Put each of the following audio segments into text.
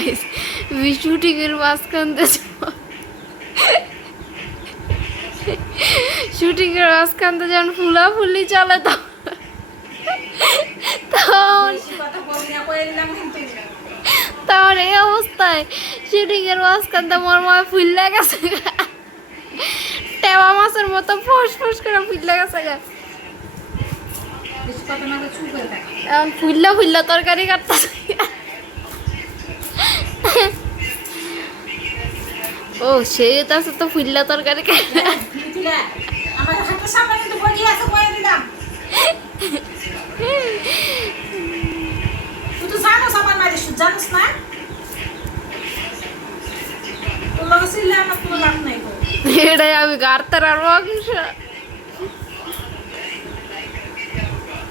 guys shooting এর মাঝখান shooting এর মাঝখান যখন ফুলাফুলি চলে তখন এই অবস্থায় শুটিং এর মাঝখান মোর মনে ফুললে গেছে টেওয়া মাছের মতো ফোস ফোস করে ফুললে গেছে এখন ফুললা ফুললা তরকারি কাটতেছে ও সেই আছে তো ফুললা তরকারি এটাই আমি গাড়তার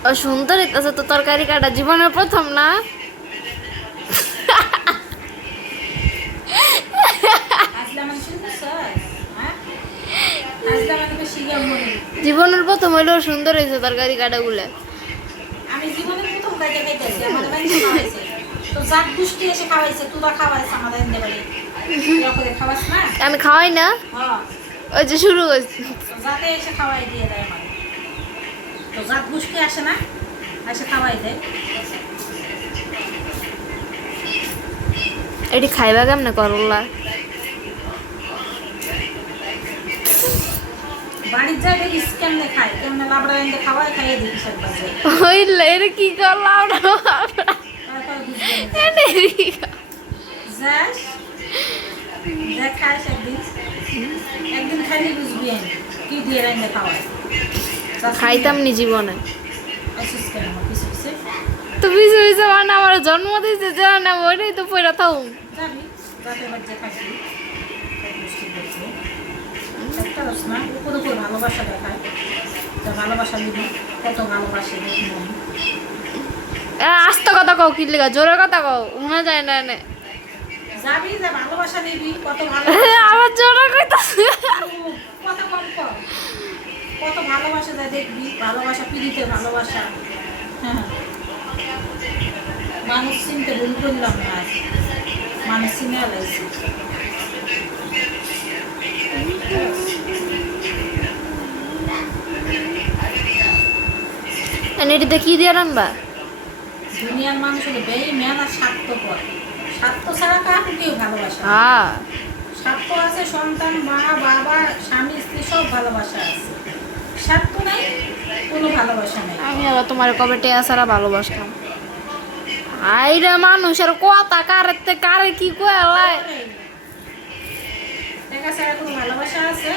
আর সুন্দর হইতেছে তো তরকারি কাটা জীবনের প্রথম না জীবনের প্রথম হইলেও সুন্দর হয়েছে তরকারি কাটা গুলা আমি জীবনের প্রথম কাজে খাইতেছি আমাদের বাড়িতে খাওয়াইছে তো জাত গুষ্টি এসে খাওয়াইছে তুই খাওয়াইছে আমাদের এনে বাড়ি করে খাওয়াস না আমি খাওয়াই না হ্যাঁ ওই যে শুরু হয়েছে জাতে এসে খাওয়াই দিয়ে দেয় আমাদের তো জাত গুষ্টি আসে না এসে খাওয়াই দেয় এটি খাইবা কেমনে করলা বাড়ির যাই দেখিস কেমনে খায় কেমনে লাবড়া এনে খাওয়াই খাইয়ে দিবি সব বাজে হইলে এটা কি করলাম যাস দেখ খাইস একদিন খাইলে বুঝবি কি দিয়ে এনে খাওয়াই খাইতাম নি জীবনে আসিস কেন কিছু কিছু তো পিছু পিছু মানে আমার জন্ম দিয়েছে জানা না ওইটাই তো পয়রা থাকুন যাবি যাতে বাচ্চা খাইছি গুষ্টি দেখছি একটা রস না উপর উপর ভালোবাসা দেখায় তা ভালোবাসা দিবি কত ভালোবাসে দেখি আস্ত কথা কও কি লেগা জোরে কথা কও শোনা যায় না এনে যাবি যে ভালোবাসা দিবি কত আবার জোরে কইতাছে কত কম কর কত ভালোবাসা যায় দেখবি ভালোবাসা পিড়িতে ভালোবাসা হ্যাঁ মানুষ চিনতে ভুল করলাম না মানুষ চিনে আলাইছি এটিতে কি দিয়ে রানবা দুনিয়ার মানুষ হলো বেঈমান আর স্বার্থপর স্বার্থ ছাড়া কাউকে কেউ ভালোবাসা হ্যাঁ স্বার্থ আছে সন্তান মা বাবা স্বামী স্ত্রী সব ভালোবাসা আছে স্বার্থ নাই কোনো ভালোবাসা নেই আমি আবার তোমার কবে টেয়া ছাড়া ভালোবাসতাম আইরে মানুষের কথা কারে কারে কি কয় দেখা ছাড়া কোনো ভালোবাসা আছে